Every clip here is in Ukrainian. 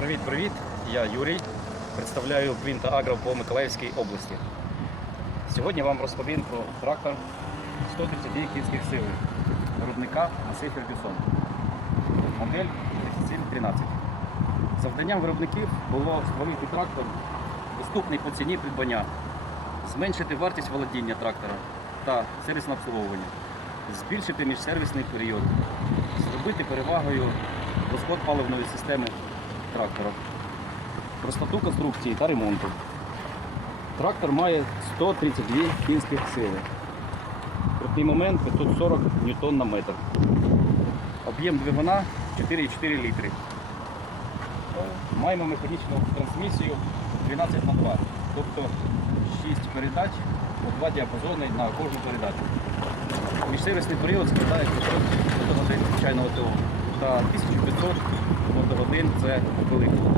Привіт-привіт! Я Юрій. Представляю Квінта Агро по Миколаївській області. Сьогодні вам розповім про трактор 132 кінських сили виробника Масей Фергюсон. Модель 3713. Завданням виробників було створити трактор доступний по ціні придбання, зменшити вартість володіння трактора та сервісне обслуговування, збільшити міжсервісний період, зробити перевагою розход паливної системи трактора, простоту конструкції та ремонту. Трактор має 132 кінських сили. Крутний момент 540 ньютон на метр. Об'єм двигуна 4,4 літри. Е, Маємо механічну трансмісію 12 на 2, тобто 6 передач по 2 діапазони на кожну передачу. Міжсервісний період складає 500 мотогодин звичайного ТО та 1500 мотогодин це великого.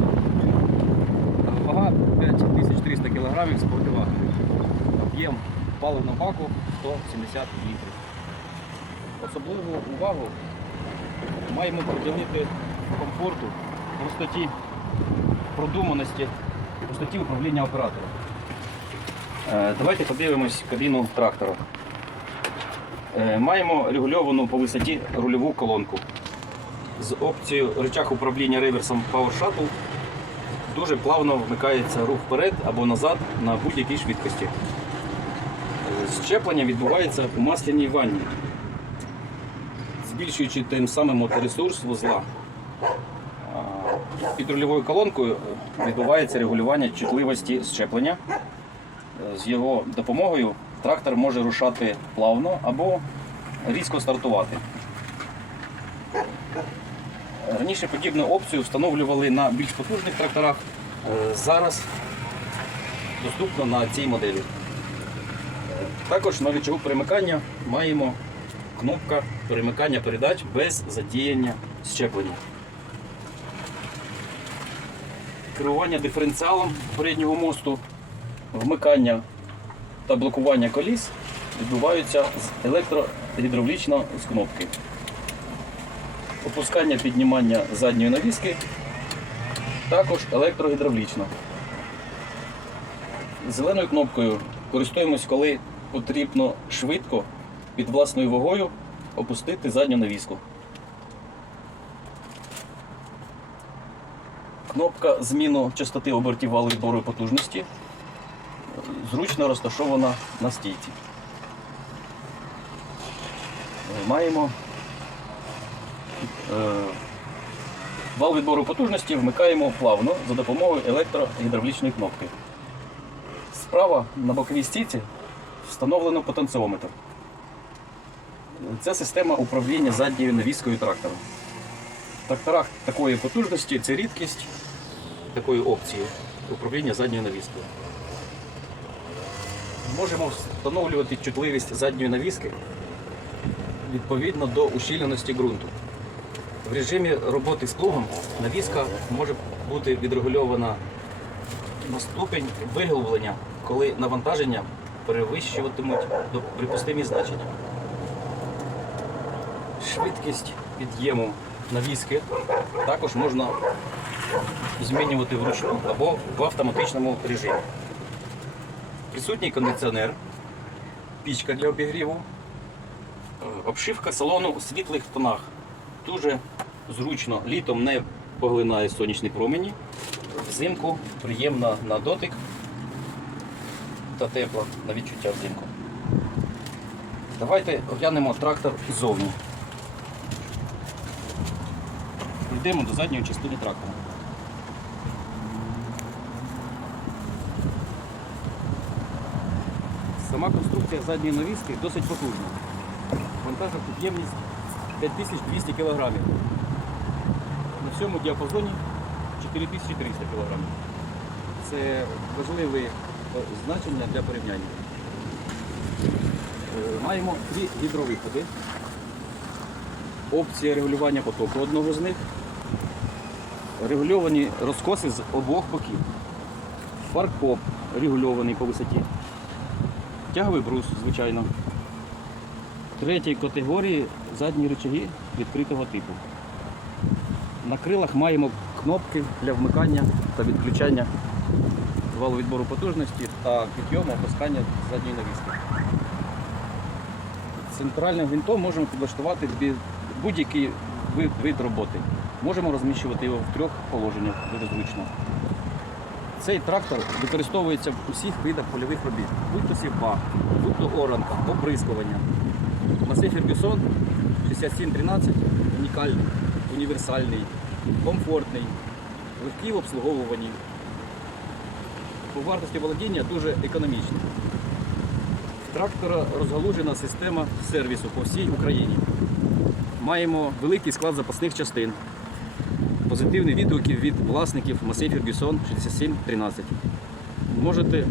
Вага 5300 кг з противагою. Об'єм паливного баку 170 літрів. Особливу увагу маємо приділити комфорту, простоті, продуманості, простоті управління оператора. Е, Давайте подивимось кабіну трактора. Е, Маємо регульовану по висоті рульову колонку з опцією рычаг управління реверсом Power Shuttle. Дуже плавно вмикається рух вперед або назад на будь-якій швидкості. Щеплення відбувається у масляній ванні, збільшуючи тим самим моторесурс вузла. Під рульовою колонкою е, відбувається регулювання чутливості щеплення. Е, З його допомогою трактор може рушати плавно або різко стартувати. Раніше подібну опцію встановлювали на більш потужних тракторах. Е, Зараз доступно на цій моделі. Е, Також на рычагу перемикання маємо кнопка перемикання передач без задіяння щеплення. Керування диференціалом переднього мосту, вмикання та блокування коліс відбуваються з електрогідравлічно з кнопки. Опускання піднімання задньої навіски також електрогідравлічно. Зеленою кнопкою користуємось, коли потрібно швидко під власною вагою опустити задню навіску. Кнопка зміну частоти обертів валу відбору потужності зручно розташована на стійці. Маємо Вал відбору потужності вмикаємо плавно за допомогою електрогідравлічної кнопки. Справа на боковій стійці встановлено потенціометр. Це система управління задньою навіскою трактора. В тракторах такої потужності це рідкість такої опції управління задньою навіскою. Можемо встановлювати чутливість задньої навіски відповідно до ущільненості ґрунту. В режимі роботи з плугом навіска може бути відрегульована на ступень виглублення, коли навантаження перевищуватимуть до припустимі значення. Швидкість під'єму навіски також можна змінювати вручну або в автоматичному режимі. Присутній кондиціонер, пічка для обігріву, е, обшивка салону у світлих тонах. Дуже зручно літом не поглинає сонячні промені, взимку приємна на дотик та тепла на відчуття взимку. Давайте оглянемо трактор ззовні. Йдемо до задньої частини трактора. Сама конструкція задньої навіски досить потужна. Вантажна підємність 5200 кг. На всьому діапазоні 4300 кг. Це важливе е, значення для порівняння. Е, Маємо дві гідровиходи. Опція регулювання потоку одного з них. Регульовані розкоси з обох боків. Фаркоп регульований по висоті. Тяговий брус, звичайно. Третьої категорії задні рычаги відкритого типу. На крилах маємо кнопки для вмикання та відключання валу відбору потужності та підйому опускання задньої навіски. Центральним гвинтом можемо підлаштувати будь-який вид, роботи. Можемо розміщувати його в трьох положеннях дуже зручно. Цей трактор використовується в усіх видах польових робіт, будь то сівба, будь то оранка, оприскування. Масей Фергюсон 6713 унікальний, універсальний, комфортний, легкий в обслуговуванні. По вартості володіння дуже економічний. В трактора розгалужена система сервісу по всій Україні. Маємо великий склад запасних частин. Позитивні відгуки від власників Масей Фергюсон 6713. Можете е,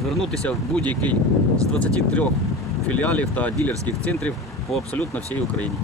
звернутися в будь-який з 23 філіалів та ділерських центрів по абсолютно всій Україні.